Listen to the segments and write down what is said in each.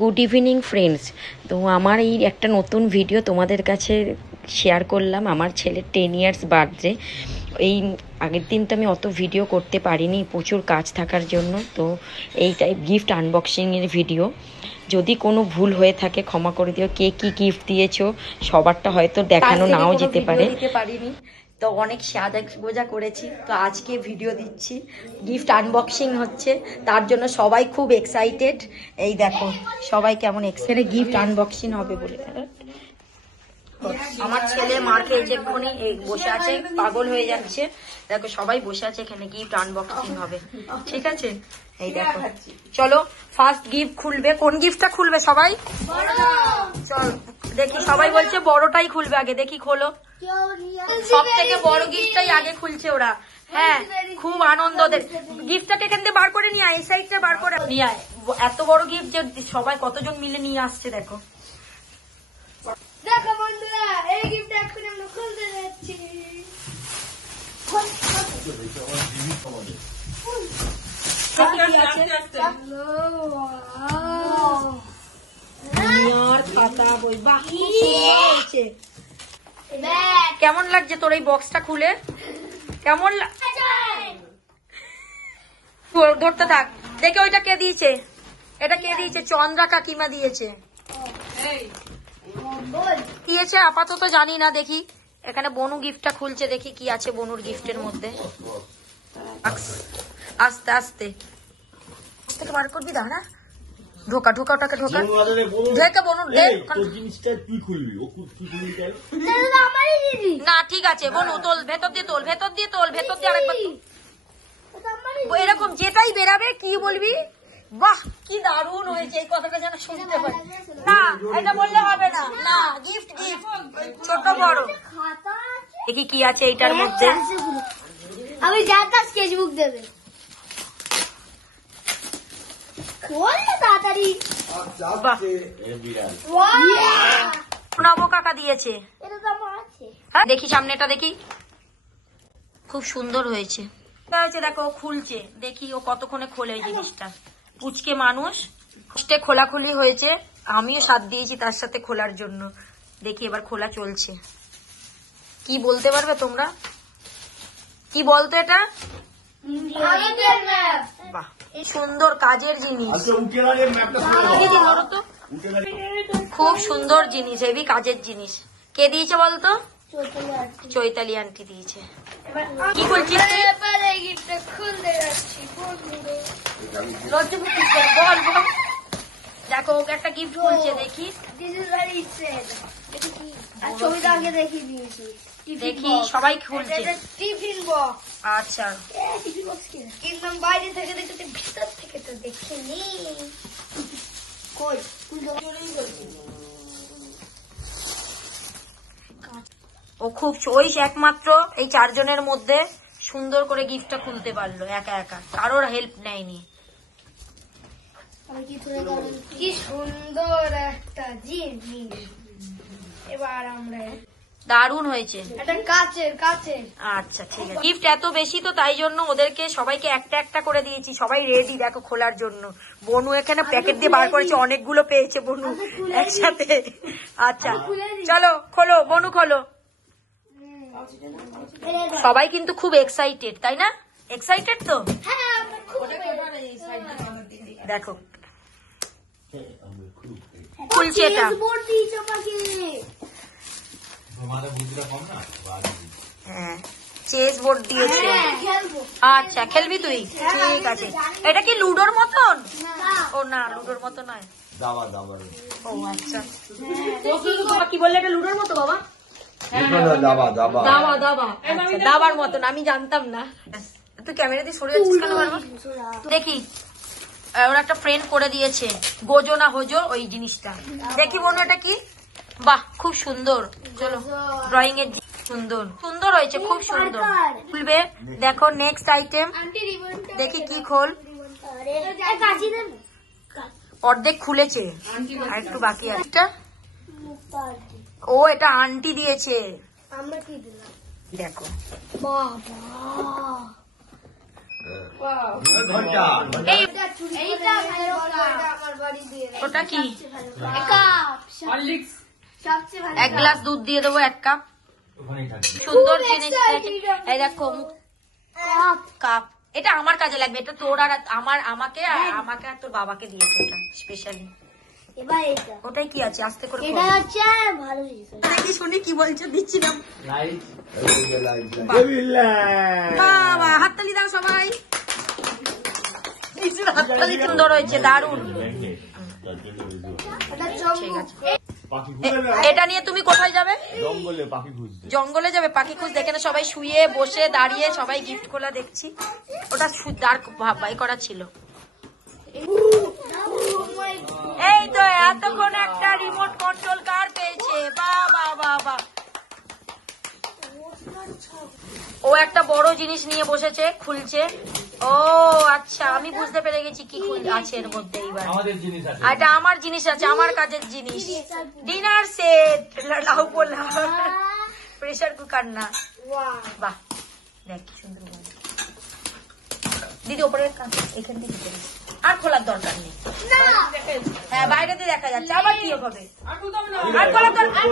Good evening friends. তো আমার এই একটা নতুন ভিডিও তোমাদের কাছে শেয়ার করলাম। আমার ছেলের 10 ইয়ার্স বার্থডে। এই আগের দিন তো আমি অত ভিডিও করতে পারিনি, প্রচুর কাজ থাকার জন্য। তো এই টাইপ গিফট আনবক্সিংয়ের ভিডিও, যদি কোনো ভুল হয়ে থাকে ক্ষমা করে দিও। কে কি গিফট দিয়েছো সবারটা হয়তো দেখানো নাও যেতে পারে। তো অনেক সাজা গোজা করেছি, তো আজকে ভিডিও দিচ্ছি, গিফট আনবক্সিং হচ্ছে, তার জন্য সবাই খুব এক্সাইটেড। এই দেখো সবাই কেমন এক্সাইটেড, গিফট আনবক্সিং হবে বলে। আমার ছেলে মার খেয়ে যেক্ষুনি বসে আছে, পাগল হয়ে যাচ্ছে। দেখো সবাই বসে আছে এখানে, গিফট আনবক্সিং হবে, ঠিক আছে? এই দেখো, চলো ফার্স্ট গিফট খুলবে। কোন গিফটটা খুলবে সবাই? চল দেখি, সবাই বলছে বড়টাই খুলবে আগে, দেখি খোলো। সব থেকে বড় গিফটটাই আগে খুলছে ওরা। হ্যাঁ, খুব আনন্দ ওদের। গিফটটাকে এখান থেকে বার করে নিয়ে আয়, এই সাইডটা বার করে নিয়ে আয়। এত বড় গিফট যে সবাই কতজন মিলে নিয়ে আসছে দেখো। দেখো বন্ধুরা, এই গিফটটা এখন আমরা খুলতে যাচ্ছি। খাতা বই, বাহ কেমন লাগছে তোর এই বক্সটা খুলে? কেমন ধরতে থাক, দেখে ওইটা কে দিয়েছে? এটা কে দিয়েছে? চন্দ্রা কাকিমা দিয়েছে। দিয়েছে আপাতত জানি না, দেখি এখানে বনু গিফটটা খুলছে, দেখি কি আছে বনুর গিফটের মধ্যে। আস্তে আস্তে থেকে বার করবি, দাও না, ঢোকা ঢোকা ওটাকে ঢোকা, ঢেকে বনু না। ঠিক আছে বনু, তোল ভেতর দিয়ে, তোল ভেতর দিয়ে, তোল ভেতর দিয়ে আরেকবার। এরকম যেটাই বেরাবে কি বলবি, বাহ কি দারুণ হয়েছে, এই কথাটা যেন শুনতে পাই। না এটা বললে হবে না, না গিফট গিফট, ছোট বড়। দেখি কি আছে এইটার মধ্যে। আমি জানতাম স্কেচবুক দেবে। তাড়াতাড়ি নবো কাকা দিয়েছে। হ্যাঁ দেখি সামনেটা দেখি, খুব সুন্দর হয়েছে। দেখো খুলছে, দেখি ও কতক্ষণে খোলে এই জিনিসটা। পুচকে মানুষ, খোলাখুলি হয়েছে, আমিও সাথ দিয়েছি তার সাথে খোলার জন্য। দেখি এবার খোলা চলছে। কি বলতে পারবে তোমরা? কি বলতো এটা? বাহ সুন্দর কাজের জিনিস, খুব সুন্দর জিনিস, হেভি কাজের জিনিস। কে দিয়েছে বলতো? চৈতালি আন্টি দিয়েছে। কি বলছিস? বল বল, দেখো ওকে একটা গিফট খুলছে, দেখি ছবিটা আগে দেখিয়ে দিয়েছি। দেখি সবাই খুলছে। Tiffin box. আচ্ছা কিন্তু বাইরে থেকে দেখতে, ভিতর থেকে তো দেখিনি। ও খুব ওই একমাত্র এই 4 জনের মধ্যে সুন্দর করে গিফটটা খুলতে পারলো একা একা, কারোর হেল্প নেয়নি। কি সুন্দর একটা জিনিস। এবার আমরা দারুণ হয়েছে, এটা কাচের। আচ্ছা ঠিক আছে। গিফট এত বেশি তো তাই জন্য ওদেরকে সবাইকে একটা একটা করে দিয়েছি, সবাই রেডি দেখো খোলার জন্য। বনু এখানে প্যাকেট দিয়ে বার করেছে, অনেকগুলো পেয়েছে বনু একসাথে। আচ্ছা চলো খোলো বনু, খোলো। সবাই কিন্তু খুব এক্সাইটেড, তাই না? এক্সাইটেড তো দেখো খুলছে এটা। হ্যাঁ চেস বোর্ড দিয়েছে। আচ্ছা খেলবি তুই? ঠিক আছে। এটা কি লুডোর মতন? ও না লুডোর মতো নয়, ও আচ্ছা। কি বললে এটা লুডোর মতো বাবা? দাবার মতন, আমি জানতাম না। তুই ক্যামেরা দিয়ে সরে যাচ্ছিস কেন? দেখি ওরা একটা ফ্রেন্ড করে দিয়েছে, গোজো না হোজো ওই জিনিসটা। দেখি বোন এটা কি? বাহ খুব সুন্দর, চলো ড্রয়িং এর সুন্দর সুন্দর হয়েছে, খুব সুন্দর। খুলবে দেখো নেক্সট আইটেম, দেখি কি খোল। অর্ধেক খুলেছে আর একটু বাকি আছে। ও এটা আন্টি দিয়েছে, আমরা কি দিলাম দেখো। বাবা ওটা কি? এক গ্লাস দুধ দিয়ে দেবো, 1 কাপ। সুন্দর জিনিস। এই দেখো কাপ, এটা আমার কাজে লাগবে। এটা তোর আর আমাকে আর তোর বাবাকে দিয়েছে ওটা স্পেশালি। এবার এটা ওটাই কি আছে? আস্তে করে এটা হচ্ছে ভালো জিনিস। দেখি শুনি কি বলছে, দিচ্ছিলাম। বাবা হাততালি দাও সবাই। হাততালি সুন্দর হয়েছে, দারুণ। ঠিক আছে, এটা নিয়ে তুমি কোথায় যাবে? জঙ্গলে যাবে পাখি খুঁজতে। এখানে সবাই শুয়ে বসে দাঁড়িয়ে সবাই গিফট খোলা দেখছি। ওটা ডার্ক ভাই করা ছিল। এই তো এতক্ষণ একটা রিমোট কন্ট্রোল কার পেয়েছে। বাবা বাবা, ও একটা বড় জিনিস নিয়ে বসেছে, খুলছে। ও আচ্ছা, আমি বুঝতে পেরে গেছি কি আছে এর মধ্যে। এইবার এটা আমার জিনিস আছে, আমার কাজের জিনিস। ডিনার সেট, লাউ পোলা, প্রেসার কুকার না। বাহ, দেখ কি সুন্দর। দিদি ওপরে এখান থেকে দিতে আর খোলার দরকার নেই। হ্যাঁ, বাইরে দিয়ে দেখা যাচ্ছে। আবার কি হবে? আর খোলার দরকার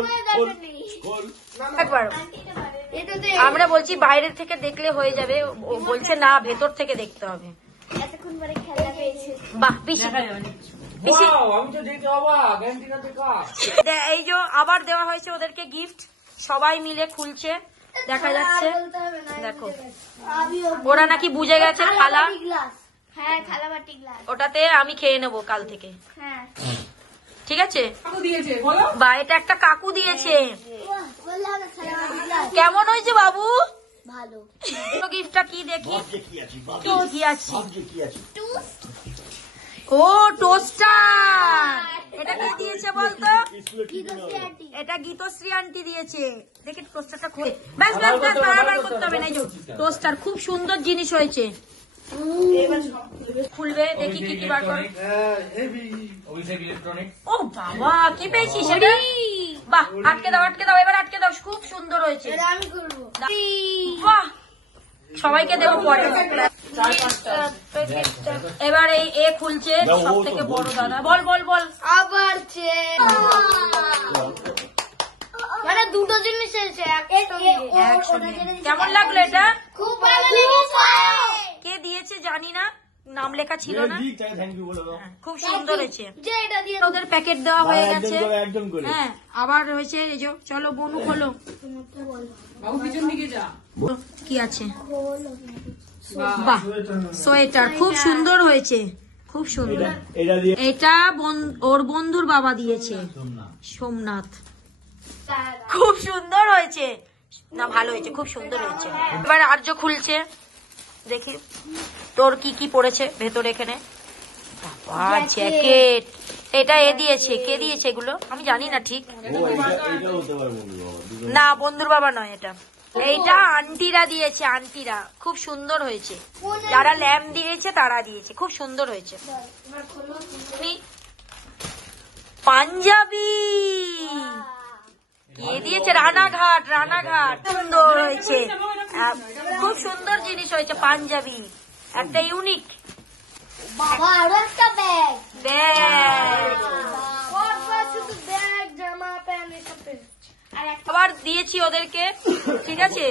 একবার। আমরা বলছি বাইরে থেকে দেখলে হয়ে যাবে, ও বলছে না ভেতর থেকে দেখতে হবে। বাহ, এই যে আবার দেওয়া হয়েছে ওদেরকে গিফট, সবাই মিলে খুলছে, দেখা যাচ্ছে। দেখো ওরা নাকি বুঝে গেছে থালা। ওটাতে আমি খেয়ে নেবো কাল থেকে। ঠিক আছে, বা এটা একটা কাকু দিয়েছে। কেমন হয়েছে বাবু? ভালো। গিফটটা কি দেখি, কি আছে? ও টোস্টার। এটা কে দিয়েছে বলতো? এটা গীতশ্রী আন্টি দিয়েছে। দেখি টোস্টারটা খুলে। ব্যাস ব্যাস ব্যাস, বারবার করতে হবে না। টোস্টার খুব সুন্দর জিনিস হয়েছে। খুলবে দেখি কি কি বার করে। ও বাবা, কি পেয়েছিস এটা? বাহ, আটকে দাও আটকে দাও, এবার আটকে দাও। খুব সুন্দর হয়েছে। বাহ, সবাইকে দেবো পরে। এবার এই এ খুলছে সব থেকে বড় দানা। বল বল বল। আবার মানে দুটো জিনিস এসেছে একসঙ্গে। কেমন লাগলো এটা? খুব ভালো লেগেছে। কে দিয়েছে জানি না, নাম লেখা ছিল না। খুব সুন্দর হয়েছে। ওদের প্যাকেট দেওয়া হয়ে গেছে। হ্যাঁ, আবার হয়েছে। এই যে চলো বনু খোলো। কি আছে? বাহ, সোয়েটার খুব সুন্দর হয়েছে, খুব সুন্দর। এটা ওর বন্ধুর বাবা দিয়েছে, সোমনাথ। খুব সুন্দর হয়েছে না? ভালো হয়েছে, খুব সুন্দর হয়েছে। এবার আর্য খুলছে, দেখি তোর কি কি পড়েছে ভেতরে। এখানে বাবা জ্যাকেট। এটা এ দিয়েছে। কে দিয়েছে এগুলো আমি জানি না ঠিক। না, বন্ধুর বাবা নয় এটা। এইটা আন্টিরা দিয়েছে, আন্টিরা। খুব সুন্দর হয়েছে, যারা ল্যাম্প দিয়েছে তারা দিয়েছে। খুব সুন্দর হয়েছে। পাঞ্জাবি কে দিয়েছে? রানাঘাট, রানাঘাট। সুন্দর হয়েছে, খুব সুন্দর জিনিস হয়েছে। পাঞ্জাবি একটা ইউনিক। বাবা আরো একটা ব্যাগ। ব্যাগ শুধু ব্যাগ, জামা প্যান্ট এসব পেয়েছি। আবার দিয়েছি ওদেরকে। ঠিক আছে,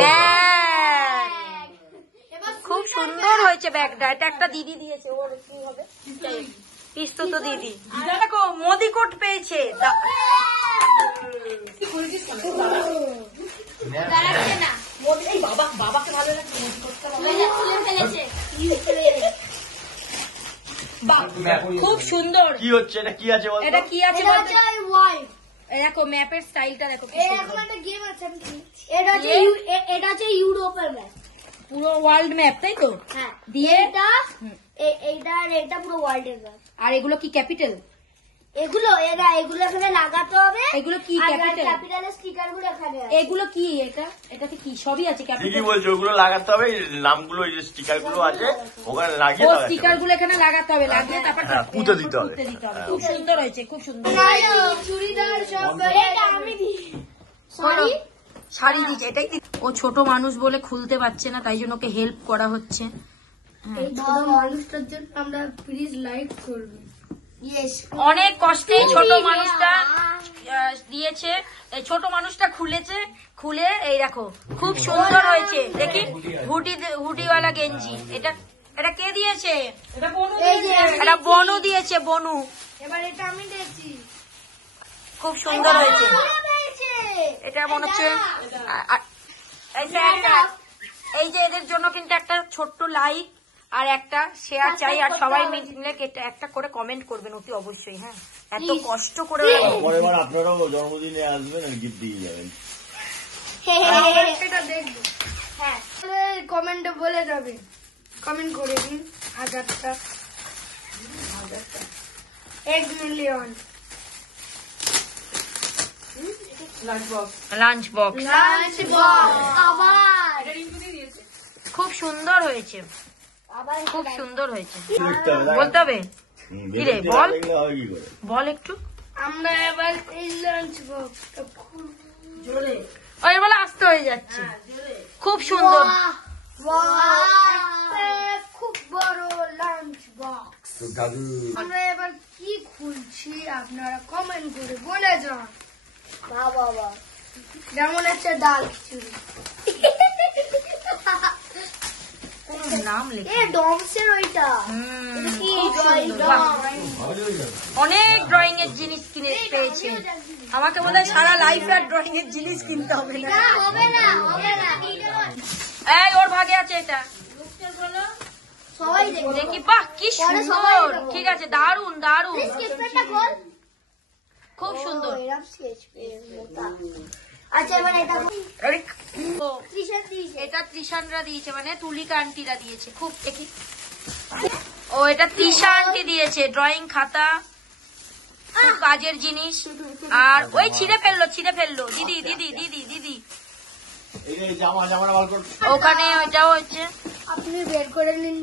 ব্যাগ খুব সুন্দর হয়েছে ব্যাগটা। এটা একটা দিদি দিয়েছে। ওর কি হবে? পিস্তু তো দিদি। দেখো মোদি কোট পেয়েছে। বাবাকে ভালো লাগছে। খুব সুন্দর। কি হচ্ছে এটা? কি আছে বলতো? এটা কি আছে দেখো, ম্যাপের স্টাইলটা দেখো। এটা হচ্ছে ইউরোপের ম্যাপ, পুরো ওয়ার্ল্ড ম্যাপ, তাই তো? হ্যাঁ। দিয়ে এটা পুরো ওয়ার্ল্ডের ম্যাপ। আর এগুলো কি ক্যাপিটাল? এগুলো এখানে লাগাতে হবে। এগুলো কি ক্যাপিটাল? ক্যাপিটালের স্টিকার গুলো এখানে আছে। এগুলো কি? এটাতে কি সবই আছে? ঠিকই ক্যাপিটাল বলছো, ওগুলো লাগাতে হবে। নামগুলো, এই যে স্টিকার গুলো আছে ওখানে লাগিয়ে ও লাগাতে স্টিকার হবে। গুলো এখানে লাগাতে হবে, লাগিয়ে তারপর হ্যাঁ, পুঁতে দিতে হবে। খুব সুন্দর হয়েছে, খুব সুন্দর। চুড়িদার সব। এটা আমি দিই। সরি, শাড়ি দিচ্ছে, এটাই ও ছোট মানুষ বলে খুলতে পারছে না, তাই জন্য ওকে হেল্প করা হচ্ছে। এই ছোট মানুষটার জন্য আমরা প্লিজ লাইক করবেন। ইয়েস, অনেক কষ্টে এই ছোট মানুষটা দিয়েছে, এই ছোট মানুষটা খুলে এই দেখো খুব সুন্দর হয়েছে। দেখি হুডিওয়ালা গেঞ্জি, এটা কে দিয়েছে? এটা বনু দিয়েছে, বনু। এবার এটা আমি দিয়েছি, খুব সুন্দর হয়েছে। এটা মনে হচ্ছে এই যে এদের জন্য কিন্তু একটা ছোট্ট লাইক আর একটা শেয়ার চাই, আর সবাই মিলে একটা করে কমেন্ট করবেন অতি অবশ্যই। হ্যাঁ, এত কষ্ট করে পরের আপনারাও জন্মদিনে আসবেন আর গিফট দিয়ে যাবেন। এটা দেখবো। হ্যাঁ, কমেন্টে বলে যাবে, কমেন্ট করে দিন। 1000টা 1 million lunch box. Lunch box. আবার খুব সুন্দর হয়েছে, খুব সুন্দর হয়েছে। বলতে হবে কি রে? বল একটু। আমরা এবার এই লাঞ্চ বক্সটা জোরে ওই বলে আসতে হয়ে যাচ্ছে। খুব সুন্দর, খুব বড় লাঞ্চ বক্স। আমরা এবার কি খুলছি আপনারা কমেন্ট করে বলে যান। বাবা যেমন একটা ডাল খিচুড়ি, নাম লেখা ডমসের ওইটা অনেক ড্রয়িং এর জিনিস কিনে পেয়েছে। আমাকে বোধহয় সারা লাইফ আর ড্রয়িং এর জিনিস কিনতে হবে না। এই ওর ভাগে আছে এটা, সবাই দেখি। বাহ কি সুন্দর, ঠিক আছে, দারুন দারুন, খুব সুন্দর। আচ্ছা এবার এটা এটা তৃষানরা দিয়েছে, মানে তুলিকা আন্টিরা দিয়েছে। খুব দেখি, ও এটা তৃষা আন্টি দিয়েছে, ড্রয়িং খাতা, খুব কাজের জিনিস। আর ওই ছিঁড়ে ফেললো দিদি দিদি দিদি দিদি ওখানে ওইটাও হচ্ছে। আপনি বের করে নিন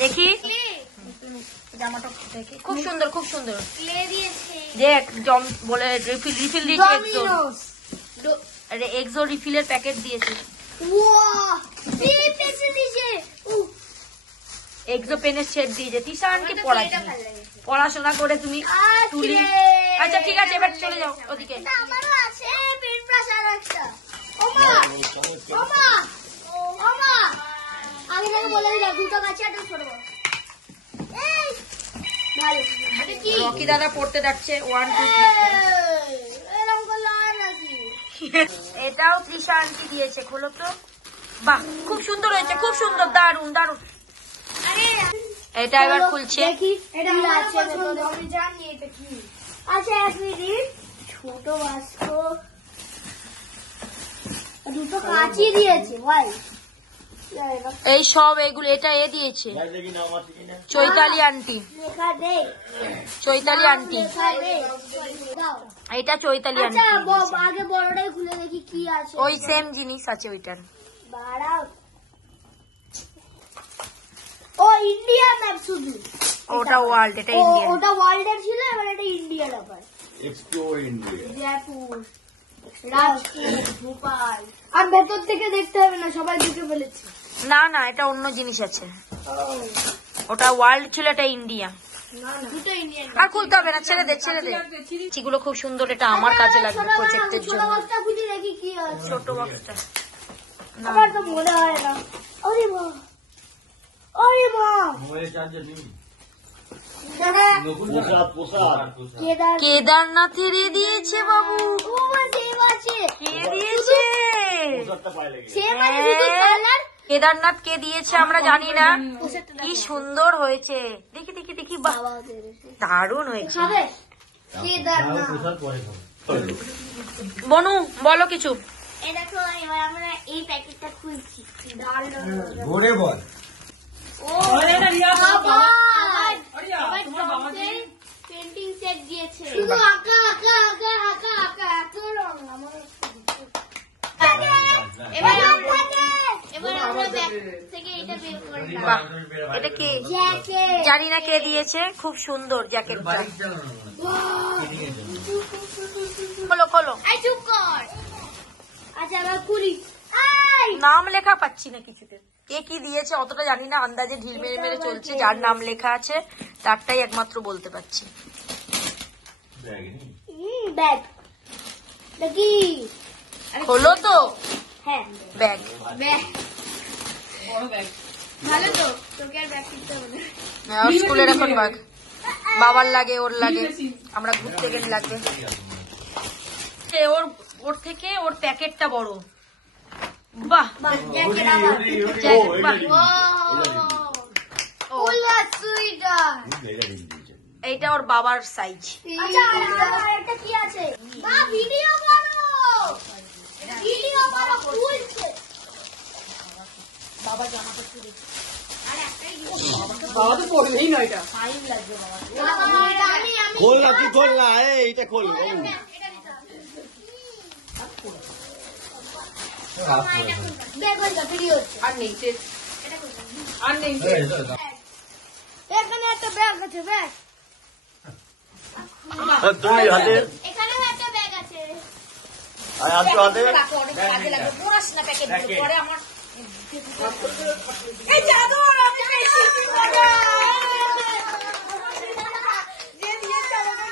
দেখি জামাটা দেখি, খুব সুন্দর, খুব সুন্দর। ক্লে দিয়েছে, দেখ বলে রিফিল দিয়েছে, এক্সো রিফিলের প্যাকেট দিয়েছে, এক্সো পেনের সেট দিয়েছে। তৃষা আন্টি পড়াশোনা করে তুমি তুলি। আচ্ছা ঠিক আছে, এবার চলে যাও ওদিকে। আমারও আছে পেন ব্রাশ আর একটা। ওমা ওমা ওমা, আগে থেকে বলে দিলাম দুটো কাছে একটা ছোট বড়। এই ভালো, এটা কি রকি দাদা পড়তে যাচ্ছে 1 2 এরকম করলে হয় নাকি? এটাও তৃষা আন্টি দিয়েছে, খোলো তো। বাহ খুব সুন্দর হয়েছে, খুব সুন্দর, দারুন দারুন। এটা এবার খুলছে, দেখি এটা আছে, আমি জানি এটা কি। আচ্ছা এক মিনিট, ছোট বাস্ক, দুটো কাঁচি দিয়েছে ভাই। এই সব এগুলো, এটা এ দিয়েছে চৈতালি আন্টি, লেখা দেখ, চৈতালি আন্টি, লেখা দেখ দাও। এটা চৈতালি আন্টি। আচ্ছা আগে বড়টাই খুলে দেখি কি আছে। ওই সেম জিনিস আছে ওইটার। বাড়াও, ও ইন্ডিয়া ম্যাপ শুধু, ওটা ওয়ার্ল্ড, এটা ইন্ডিয়া। ওটা ওয়ার্ল্ডের ছিল, এবার এটা ইন্ডিয়ার আবার। Explore India, Jaipur, Rajkot, Bhopal. আর ভেতর থেকে দেখতে হবে না, সবাই দেখে ফেলেছে। না না, এটা অন্য জিনিস আছে, ওটা ওয়ার্ল্ড ছিল, এটা ইন্ডিয়া। দুটো ইন্ডিয়ান। আর খুলতে হবে না, ছেড়ে দে ছেড়ে দে। চিগুলো খুব সুন্দর, এটা আমার কাজে লাগবে প্রজেক্টের ছোট জন্য। বক্সটা খুলে দেখি কি আছে। ছোট বক্সটা আমার তো মনে হয় না। আরে মা, আরে মা, কেদারনাথের এ দিয়েছে বাবু। ও মা সেম আছে। কে দিয়েছে? সেম আছে শুধু কালার। কেদারনাথ কে দিয়েছে আমরা জানি না, কি সুন্দর হয়েছে। দেখি দেখি দেখি, বাহ দারুণ হয়েছে। খাবে কেদারনাথ। বনু বলো কিছু। এই দেখো, এবার আমরা এই প্যাকেটটা খুলছি। ডাল ঘুরে বল। ও বাবা, পেন্টিং সেট দিয়েছে। শুধু আঁকা আঁকা আঁকা আঁকা আঁকা এত রং। এবার আমরা ব্যাগ থেকে এটা বের করলাম। বাহ, এটা কি জ্যাকেট, জানি না কে দিয়েছে, খুব সুন্দর জ্যাকেটটা। খোলো খোলো। এই চুপ কর। আচ্ছা এবার খুলি। নাম লেখা পাচ্ছি না কিছুতে। কে কি দিয়েছে অতটা জানি না, আন্দাজে ঢিল মেরে মেরে চলছে। যার নাম লেখা আছে তারটাই একমাত্র বলতে পারছি। ব্যাগ দেখি। খোলো তো। হ্যাঁ ব্যাগ। ব্যাগ ভালো তো, তোকে আর ব্যাগ কিনতে হবে না। স্কুলের এখন ব্যাগ বাবার লাগে, ওর লাগে, আমরা ঘুরতে গেলে লাগবে। ওর থেকে ওর প্যাকেটটা বড়। বাহ জ্যাকেট আবার। ও, সুইটার। এইটা ওর বাবার সাইজ। আচ্ছা এটা কি আছে? মা ভিডিও করো, ভিডিও করো, খুলছে। বাবা জামা কাপড় দেখি। আরে একটাই বাবা তো পড়বেই না এটা। টাইম লাগবে বাবা। আমি খোল না, তুই খোল না, এইটা খোল। এটা দিতে ব্যাগ হয়ে ভিডিও হচ্ছে। আর নেই শেষ। আর নেই এখানে একটা ব্যাগ আছে, ব্যাগ। তুই হাতে এখানেও একটা ব্যাগ আছে। হাতে রাখো, অনেক কাজে লাগবে। পড়াস না প্যাকেটগুলো, পরে আমার এই চাদর আমি পেয়েছি, কি মজা! যে দিয়েছে আমাকে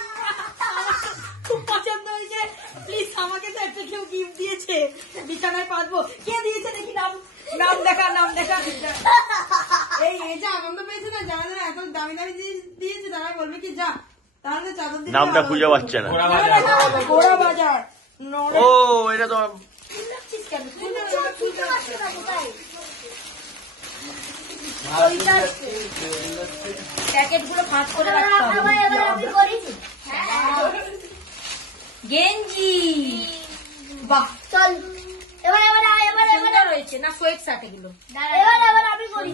আমার খুব পছন্দ হয়েছে। প্লিজ আমাকে তো একটা কেউ গিফট দিয়েছে, বিছানায় পাতবো। কে দিয়েছে দেখি, নাম নাম দেখা, নাম দেখা। এই যে আনন্দ পেয়েছে না, যারা যারা এত দামি দামি জিনিস দিয়েছে তারা বলবে কি যা, তাহলে চাদর দিয়ে নামটা খুঁজে পাচ্ছে না। ঘোড়া বাজার। ও এটা তো প্যাকেট গুলো ভাঁজ করে রাখতে হবে। আমি করি। গেঞ্জি, বাহ চল এবার এবার এবার এবার সুন্দর হয়েছে না? সোয়েট শার্ট এগুলো, এবার আমি করি।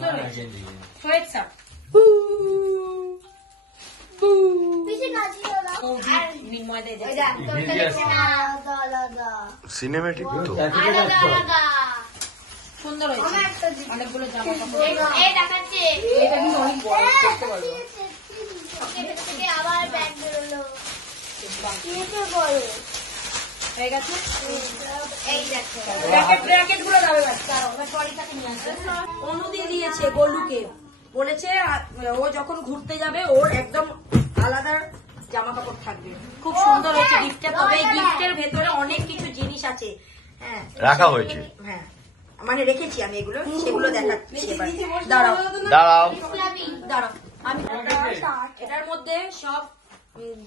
Sweat shirt. পিছে নাচিও না। নির্ময় দে ওই দেখ, তোরটা দেখছে না। আলাদা সিনেমেটিক তো। আলাদা আলাদা। সুন্দর হয়েছে। আমার একটা দিন। অনেকগুলো জামা কাপড়। এই দেখাচ্ছে। এটা কিন্তু অনেক বড় করতে পারবো। পকেট থেকে আবার ব্যাগ বেরোলো। কিসে বড়? হয়ে গেছে। এই দেখো। প্যাকেট গুলো যাবে বাচ্চা। এবার ট্রলিটাকে নিয়ে আসবে। অনুদি দিয়েছে গোলুকে, বলেছে ও যখন ঘুরতে যাবে ওর একদম আলাদা জামা কাপড় থাকবে। খুব সুন্দর হয়েছে গিফটটা। তবে এই গিফটের ভেতরে অনেক কিছু জিনিস আছে। হ্যাঁ রাখা হয়েছে। হ্যাঁ, মানে রেখেছি আমি এগুলো, সেগুলো দেখাচ্ছি এবার। দাঁড়াও দাঁড়াও, দাঁড়াও, আমি এটার মধ্যে সব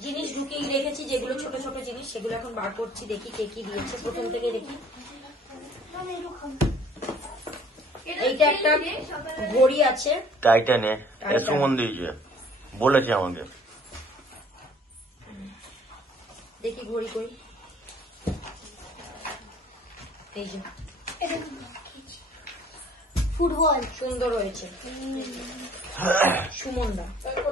জিনিস ঢুকিয়ে রেখেছি, যেগুলো ছোট ছোট জিনিস, সেগুলো এখন বার করছি। দেখি কে কি দিয়েছে, প্রথম থেকে দেখি। এইটা একটা ঘড়ি আছে, টাইটানে সুমন দিয়েছে, বলেছে আমাকে। দেখি ঘড়ি কই। এই যে ফুটবল। সুন্দর হয়েছে। সুমনদা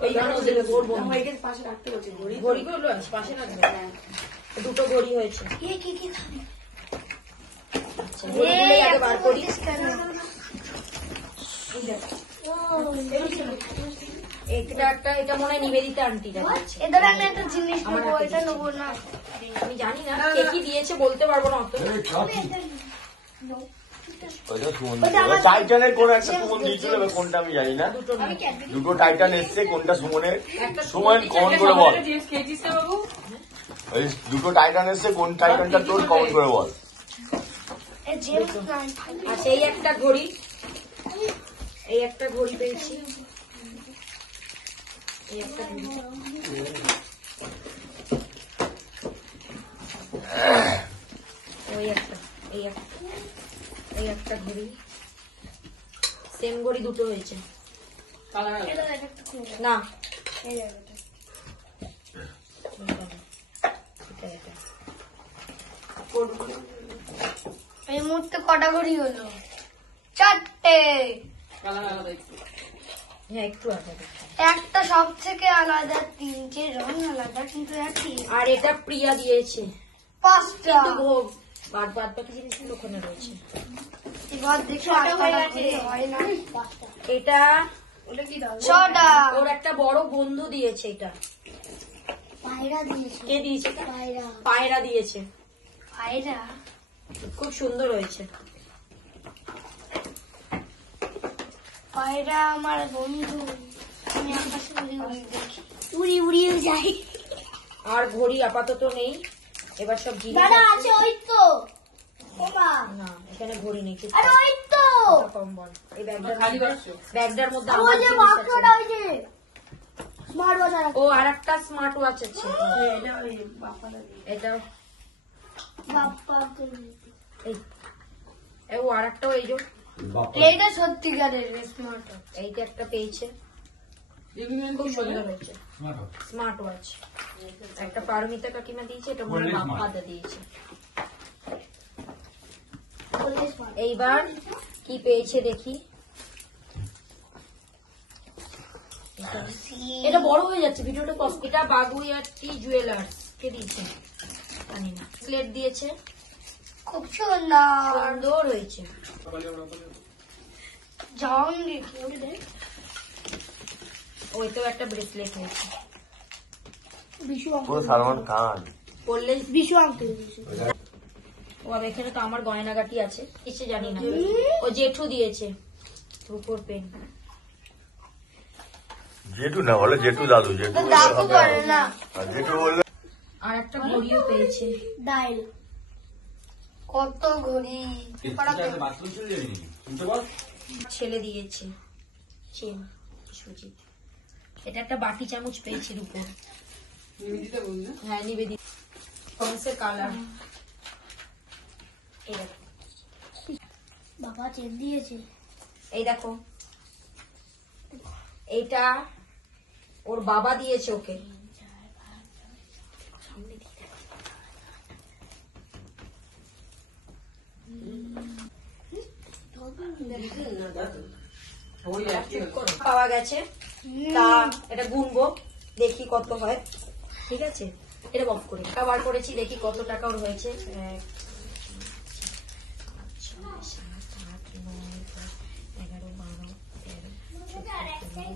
এইখানে ওদের ওর বন্ধু। পাশে রাখতে বলছে ঘড়ি। ঘড়িগুলো আছে পাশে রাখবে। দুটো ঘড়ি হয়েছে। কে কে কে খাবে? আচ্ছা, ঘড়িগুলো আগে বার করি। এটা মনে হয় নিবেদিতা আন্টিটা দিয়েছে। এদের আমি একটা জিনিস নেবো, এটা নেবো না। আমি জানি না কে কি দিয়েছে, বলতে পারবো না অত। টাইটানের কোন একটা সুমন দিয়েছিল, এবার কোনটা আমি জানি না। দুটো টাইটান এসছে, কোনটা সুমনের? সুমন কমন করে বল। জিনিস খেয়েছিস রে বাবু? ওই দুটো টাইটান এসছে, কোন টাইটানটা তোর কমন করে বল। আচ্ছা, এই একটা ঘড়ি, এই একটা ঘড়ি পেয়েছি। এই একটা ঘড়ি। ওই একটা, এই একটা, এই একটা ঘড়ি। সেম ঘড়ি দুটো হয়েছে না? এই মুহূর্তে কটা ঘড়ি হলো? 4টে। হ্যাঁ, একটু আগে। একটা সব থেকে আলাদা, 3টে রং আলাদা, কিন্তু একই। আর এটা প্রিয়া দিয়েছে, 5টা। কিন্তু বাদ বাকি জিনিসগুলো ওখানে রয়েছে। এবার দেখো হয়ে গেছে, হয় না। 5টা। এটা 6টা। ওর একটা বড় বন্ধু দিয়েছে। এটা পায়রা দিয়েছে। কে দিয়েছে? পায়রা পায়রা দিয়েছে। পায়রা খুব সুন্দর হয়েছে। পায়রা আমার বন্ধু। আমি আকাশে উড়ি উড়ি দেখি, উড়ি উড়িয়ে যাই। আর ঘড়ি আপাতত নেই, এবার সব জিনিস দাদা আছে। আছে ওই তো। ওমা না এখানে ঘড়ি নেই, খুব আরে ওই তো কম বল। এই ব্যাগটার মধ্যে ওই আমার যে জিনিস বাক্সটা, আছে। ওই যে স্মার্ট ওয়াচ। ও আর একটা স্মার্ট ওয়াচ আছে। এটা বাপ্পাকে ও আর একটা এই যে এইটা সত্যিকারের স্মার্ট ওয়াচ। এইটা একটা পেয়েছে, খুব সুন্দর হয়েছে স্মার্ট ওয়াচ। একটা পারমিতা কাকিমা দিয়েছে, এটা মনে হয় বাপ্পাদা দিয়েছে। এইবার কি পেয়েছে দেখি। এটা বড় হয়ে যাচ্ছে ভিডিওটা। এটা বাগুইয়াটি জুয়েলার্স কে দিয়েছে জানি না। প্লেট দিয়েছে, খুব সুন্দর। সুন্দর হয়েছে। জাম দেখি ওটা দেখ। ওইটাও একটা ব্রেসলেট হয়েছে। বিশু পুরো আঙ্কেল, সালমান খান। পড়লে বিশু আঙ্কেল দিয়েছে। ও আবার এখানে তো আমার গয়নাগাটি আছে, কিছু জানি না। ও জেঠু দিয়েছে রূপোর পেন। জেঠু না বলে জেঠু দাদু, জেঠু বললে দাদু হবে বলে না, আর জেঠু বললে আর একটা ঘড়িও পেয়েছে। ডাইল। কত ঘড়ি ছেলে দিয়েছে চেন সুজিত। এটা একটা বাটি চামচ পেয়েছি রূপোর। হ্যাঁ নিবেদিত কালার। এই দেখো, বাবা চেক দিয়েছে। এই দেখো এইটা ওর বাবা দিয়েছে ওকে। পাওয়া গেছে, তা এটা গুনবো দেখি কত হয়। ঠিক আছে, এটা অফ করি। বার করেছি দেখি কত টাকা ওর হয়েছে। 1, 6, 7, 8, 9, 10, 11, 12, 13, 14, 15,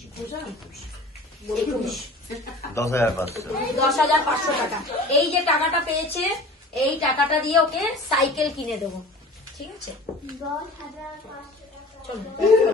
16, 10,500। 10,500 টাকা। এই যে টাকাটা পেয়েছে, এই টাকাটা দিয়ে ওকে সাইকেল কিনে দেবো। ঠিক আছে, 10,500 টাকা। চলো।